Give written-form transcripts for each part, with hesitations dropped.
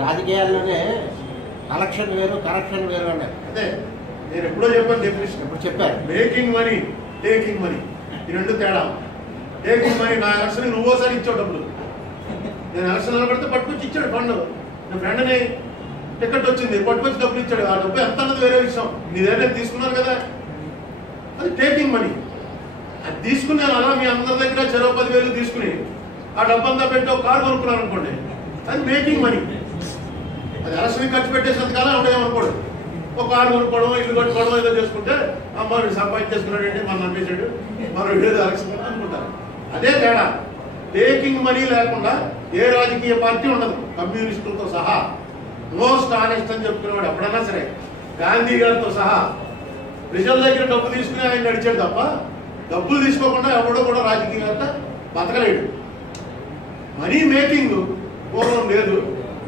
రాజకీయాల్లోనే collection వేరు corruption వేరు అన్నారు. అదే నేను ఎప్పుడో చెప్పాను డెఫినేషన్. ఇప్పుడు చెప్పారు మేకింగ్ మనీ టేకింగ్ మనీ, ఈ రెండు తేడా. టేకింగ్ మనీ నా ఎలక్షన్ నువ్వోసారి ఇచ్చావు డబ్బులు, నేను ఎలక్షన్ నిలబడితే పట్టుకొచ్చి ఇచ్చాడు ఫండ్. నా ఫ్రెండ్ని టికెట్ వచ్చింది పట్టుకొచ్చి డబ్బులు ఇచ్చాడు. ఆ డబ్బు ఎంత అన్నది వేరే విషయం. నీ దగ్గర తీసుకున్నాను కదా, అది టేకింగ్ మనీ. అది తీసుకుని నేను అలా మీ అందరి దగ్గర చెరవ 10,000 తీసుకుని ఆ డబ్బంతా పెట్టి ఒక కారు కొనుక్కున్నాను అనుకోండి, అది మేకింగ్ మనీ. అది ఎలక్షన్ ఖర్చు పెట్టేసేంత కాలం ఉండేమనుకోడు. ఒక కారు కొనుక్కోవడం, ఇల్లు కట్టుకోవడం ఏదో చేసుకుంటే అమ్మ వీడు సంపాదించేసుకున్నాడు ఏంటి, మనం నమ్మేశాడు, మనం వీడు ఎలక్షన్ అనుకుంటారు. అదే తేడా. టేకింగ్ మనీ లేకుండా ఏ రాజకీయ పార్టీ ఉండదు, కమ్యూనిస్టులతో సహా. మోస్ట్ ఆనెస్ట్ అని చెప్పుకునేవాడు ఎప్పుడైనా సరే, గాంధీ గారితో సహా ప్రజల దగ్గర డబ్బు తీసుకుని ఆయన నడిచాడు తప్ప డబ్బులు తీసుకోకుండా ఎవడో కూడా రాజకీయంగా బతకలేడు. మనీ మేకింగ్ పూర్వం లేదు,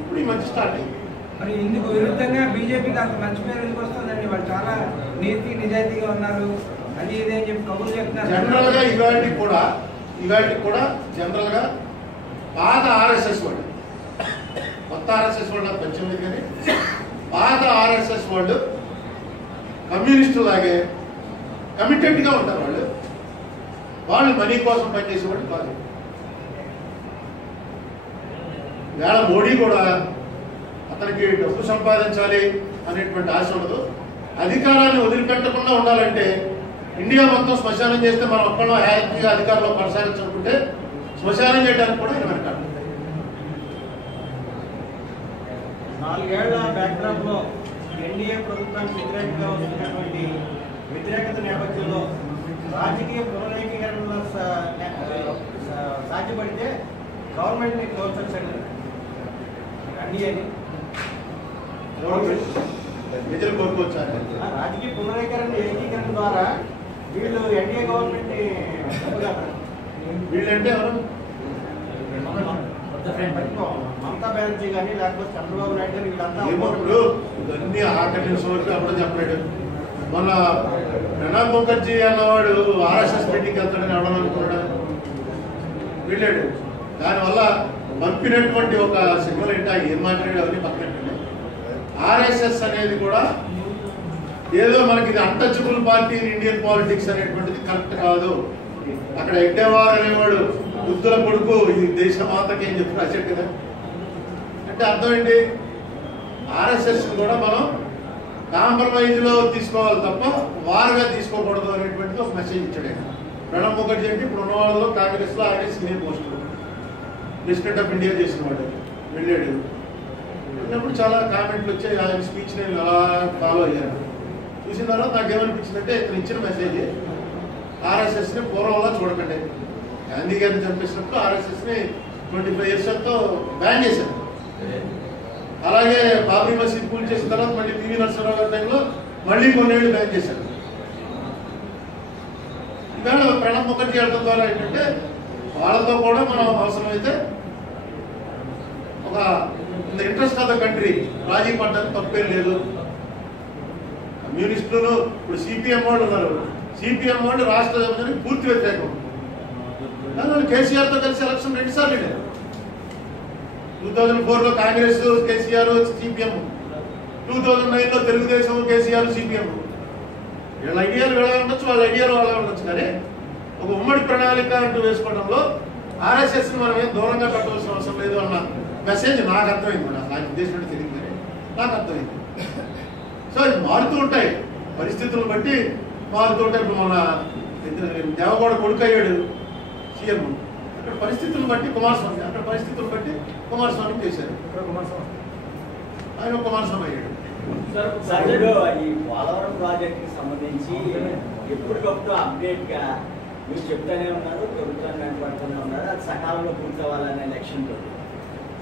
ఇప్పుడు ఈ మంచి స్టార్ట్ అయింది. మరి ఇందుకు విరుద్ధంగా బీజేపీకి అంత మంచి పేరు ఎందుకు వస్తుందండి? వాళ్ళు చాలా నీతి నిజాయితీగా ఉన్నారు, అది ఇదే అని చెప్పి కబుర్లు చెప్తున్నారు. జనరల్ గా ఇవాళకి కూడా జనరల్ గా పాత ఆర్ఎస్ఎస్ వాళ్ళు, కొత్త ఆర్ఎస్ఎస్ వాళ్ళు నాకు పరిచయం లేదు కానీ పాత ఆర్ఎస్ఎస్ వాళ్ళు కమ్యూనిస్టు లాగే కమిటెడ్ గా ఉంటారు. వాళ్ళు మనీ కోసం పనిచేసేవాళ్ళు కాదు. వేళ మోడీ కూడా అతనికి డబ్బు సంపాదించాలి అనేటువంటి ఆశ ఉండదు. అధికారాన్ని వదిలిపెట్టకుండా ఉండాలంటే ఇండియా మొత్తం శ్మశానం చేస్తే మనం ఒక్కడో హ్యాపీగా అధికారంలో కొనసాగించాలనుకుంటే శ్మశానం చేయడానికి కూడా ఆయన వెనకాడు. 4 ఏళ్ల బ్యాక్డ్రాప్ లో ఎన్డీఏ ప్రభుత్వానికి వ్యతిరేకంగా వస్తున్నటువంటి వ్యతిరేకత నేపథ్యంలో రాజకీయ పునరేకీకరణ సాధ్యపడితే గవర్నమెంట్ ని ప్రోత్సహించండి ఎన్డీఏని ప్రజలు కోరుకోవచ్చారు. రాజకీయ ఏకీకరణ ద్వారా వీళ్ళు ఎన్డీఏ గవర్నమెంట్ వీళ్ళంటే ఎవరు? మమతా బెనర్జీ కానీ లేకపోతే చంద్రబాబు నాయుడు గారు వీళ్ళంతా ఇప్పుడు ఇవన్నీ ఆఖరి నిమిషం వరకు అప్పుడు చెప్పలేడు. మన ప్రణబ్ ముఖర్జీ అన్నవాడు ఆర్ఎస్ఎస్ మీటింగ్ వెళ్తాడని ఎవడని అనుకున్నాడు, వెళ్ళాడు. దానివల్ల పంపినటువంటి ఒక సిగ్నల్ ఏంటో ఏం మాట్లాడాడు అవన్నీ పక్కనట్టు. ఆర్ఎస్ఎస్ అనేది కూడా ఏదో మనకి ఇది untouchable party in Indian politics అనేటువంటిది కరెక్ట్ కాదు. అక్కడ ఎడ్డేవారు అనేవాడు బుద్ధుల కొడుకు ఈ దేశమాతకి ఏం చెప్పి రాశాడు కదా. అంటే అర్థం ఏంటి, ఆర్ఎస్ఎస్ కూడా మనం కాంప్రమైజ్ లో తీసుకోవాలి తప్ప వారుగా తీసుకోకూడదు అనేటువంటిది ఒక మెసేజ్ ఇచ్చాడు ఆయన. ప్రణబ్ ముఖర్జీ అంటే ఇప్పుడు ఉన్న వాళ్ళలో కాంగ్రెస్ లో ఆయన senior post president of India చేసిన వాడు, వెళ్ళాడు. వెళ్ళినప్పుడు చాలా కామెంట్లు వచ్చాయి. ఆయన స్పీచ్ నేను అలా ఫాలో అయ్యాను. చూసిన తర్వాత నాకేమనిపించిందంటే ఇతను ఇచ్చిన మెసేజ్ ఆర్ఎస్ఎస్ ని పూర్వంలా చూడకండి. గాంధీ గారిని చంపేసినప్పుడు ఆర్ఎస్ఎస్ ని 25 years తో బ్యాన్ చేశారు. అలాగే బాబ్రీ మసీద్ కూల్ చేసిన తర్వాత మళ్ళీ పివి నరసింహరావు గారి టైంలో మళ్ళీ కొన్నేళ్లు బ్యాన్ చేశారు. ఇవాళ ప్రణబ్ ముఖర్జీ వెళ్ళడం ద్వారా ఏంటంటే వాళ్ళతో కూడా మనం అవసరమైతే ఒక ఇంట్రెస్ట్ ఆఫ్ ద కంట్రీ రాజీ పడ్డానికి తప్పేం లేదు. కమ్యూనిస్టులు ఇప్పుడు సిపిఎం వాళ్ళు ఉన్నారు. సిపిఎం వాళ్ళు రాష్ట్ర విభజనకి పూర్తి వ్యతిరేకం. కానీ కేసీఆర్ తో కలిసి ఎలక్షన్ 2 సార్లు 2004లో కాంగ్రెస్ కేసీఆర్ సిపిఎం, 2009లో తెలుగుదేశం కేసీఆర్ సిపిఎం. వీళ్ళ ఐడియాలు వీళ్ళ ఉండొచ్చు, వాళ్ళ ఐడియాలు వాళ్ళ ఉండొచ్చు. కానీ ఒక ఉమ్మడి ప్రణాళిక అంటూ వేసుకోవడంలో ఆర్ఎస్ఎస్ మనం ఏం దూరంగా పెట్టవలసిన అవసరం లేదు అన్న మెసేజ్ నాకు అర్థమైంది. నాకు ఉద్దేశం తెలియదు కానీ నాకు అర్థమైంది. సో ఇది మారుతూ ఉంటాయి, పరిస్థితులను బట్టి మారుతూ ఉంటాయి. ఇప్పుడు మన దేవగౌడ కొడుకు అయ్యాడు సీఎం, అక్కడ పరిస్థితులను బట్టి కుమారస్వామి, అక్కడ పరిస్థితులను బట్టి కుమారస్వామి చేశారు. ఆయన కుమారస్వామి అయ్యాడు. ఈ పోలవరం ప్రాజెక్ట్ కి సంబంధించి ఎప్పటికప్పుడు అప్డేట్ గా మీరు చెప్తానే ఉన్నారు, ప్రభుత్వాన్ని వెంటబడుతూనే ఉన్నారు. అది సకాలంలో పూర్తవ్వాలనే లక్ష్యంతో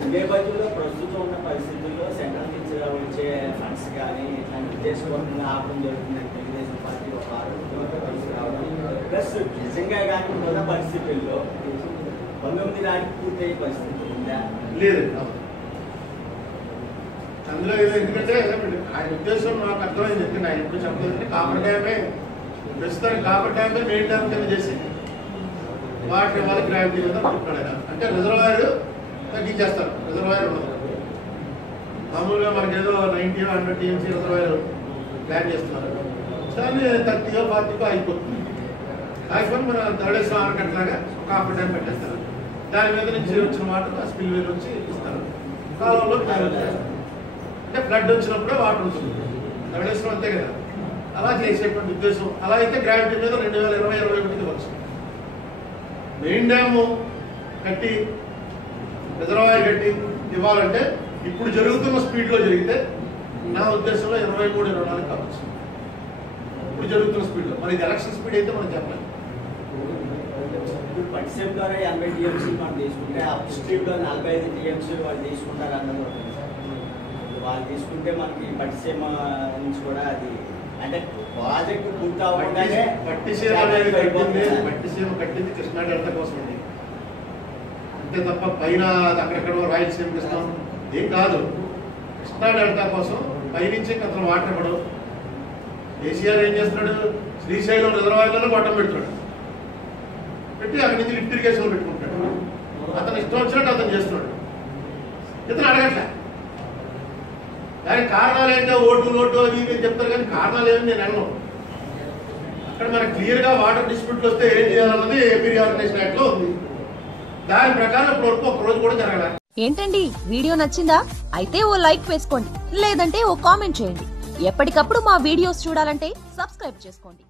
ఇదే బడ్జెట్లో ప్రస్తుతం ఉన్న పరిస్థితుల్లో సెంట్రల్ నుంచి వచ్చే ఫండ్స్ కానీ ఇట్లాంటి ఉద్దేశపూర్వకంగా ఆపడం జరుగుతుందని తెలుగుదేశం పార్టీ ఒక ఆరోగ్యంతో తీసుకురావడం, ప్లస్ నిజంగా కానీ ఉన్న పరిస్థితుల్లో 19 నాటికి పూర్తయ్యే పరిస్థితి ఉందా? లేదు. అందులో ఎందుకంటే ఆయన ఉద్దేశం నాకు అర్థమైంది. ఎందుకంటే ఆయన ఎప్పుడు చెప్పలేదు. కాపర్ డ్యామే ప్రస్తుతానికి కాపర్ డ్యామే మెయిన్ డ్యామ్ కింద చేసి వాటి వాళ్ళ గ్రావిటీ మీద పెట్టుకున్నాడు. అంటే రిజర్వాయర్ తగ్గించేస్తారు, రిజర్వాయర్ ఉండదు. మామూలుగా మనకి ఏదో 90 100 TMC రిజర్వాయర్ ప్లాన్ చేస్తున్నారు. దాన్ని 30 40 అయిపోతుంది. అయిపోయి మన ధవళేశ్వరం ఆనకట్టలాగా కాపర్ డ్యామ్ పెట్టేస్తారు. దాని మీద నుంచి వచ్చిన వాటర్ స్పిల్ వేలు వచ్చి ఇస్తారు. కాలంలో అంటే ఫ్లడ్ వచ్చినప్పుడే వాటర్ ఉంటుంది. ధవళేశ్వరం అంతే కదా, అలా చేసేటువంటి ఉద్దేశం. అలా అయితే గ్రావిటీ మీద 2020-21 వచ్చు. మెయిన్ డ్యాము కట్టి రిజర్వాయర్ కట్టి ఇవ్వాలంటే ఇప్పుడు జరుగుతున్న స్పీడ్లో జరిగితే నా ఉద్దేశంలో 23-24 కావచ్చు. ఇప్పుడు జరుగుతున్న స్పీడ్లో. మరి ఇది ఎలక్షన్ స్పీడ్ అయితే మనం చెప్పలేము. పట్టిసీమ ద్వారా 80 TMC మనం తీసుకుంటే అప్ స్ట్రీమ్లో 45 TMC వాళ్ళు తీసుకుంటారు అన్నది వాళ్ళు తీసుకుంటే మనకి పట్టిసీమ నుంచి కూడా అది అంటే ప్రాజెక్టు పూర్తి అవ్వగానే పట్టిసీమ కట్టింది కృష్ణా డెల్టా కోసం అండి. అంతే తప్ప పైన అక్కడెక్కడో రాయలసీమకి ఇస్తాం ఏం కాదు. కృష్ణా డెల్టా కోసం పైనుంచి అతను వాటర్ ఇవ్వడం. కేసీఆర్ ఏం చేస్తున్నాడు, శ్రీశైలం రిజర్వాయర్లలో గొట్టం పెడుతున్నాడు. పెట్టి అక్కడి నుంచి లిఫ్ట్ ఇరిగేషన్ పెట్టుకుంటాడు. అతను ఇష్టం వచ్చినట్టు అతను చేస్తున్నాడు. ఇతను అడగట్లే. దానికి కారణాలు ఏంటో ఓటు అది ఇది చెప్తారు, కానీ కారణాలు ఏమి నేను అన్నాను. అక్కడ మనకు క్లియర్గా వాటర్ డిస్ప్యూట్లు వస్తే ఏం చేయాలన్నది ఏపీ రీఆర్గనైజేషన్ యాక్ట్ లో ఉంది. దాని ప్రకారం ఇప్పటి వరకు ఒక రోజు కూడా జరగలేదు. ఏంటండి వీడియో నచ్చిందా? అయితే ఓ లైక్ వేసుకోండి, లేదంటే ఓ కామెంట్ చేయండి. ఎప్పటికప్పుడు మా వీడియోస్ చూడాలంటే సబ్స్క్రైబ్ చేసుకోండి.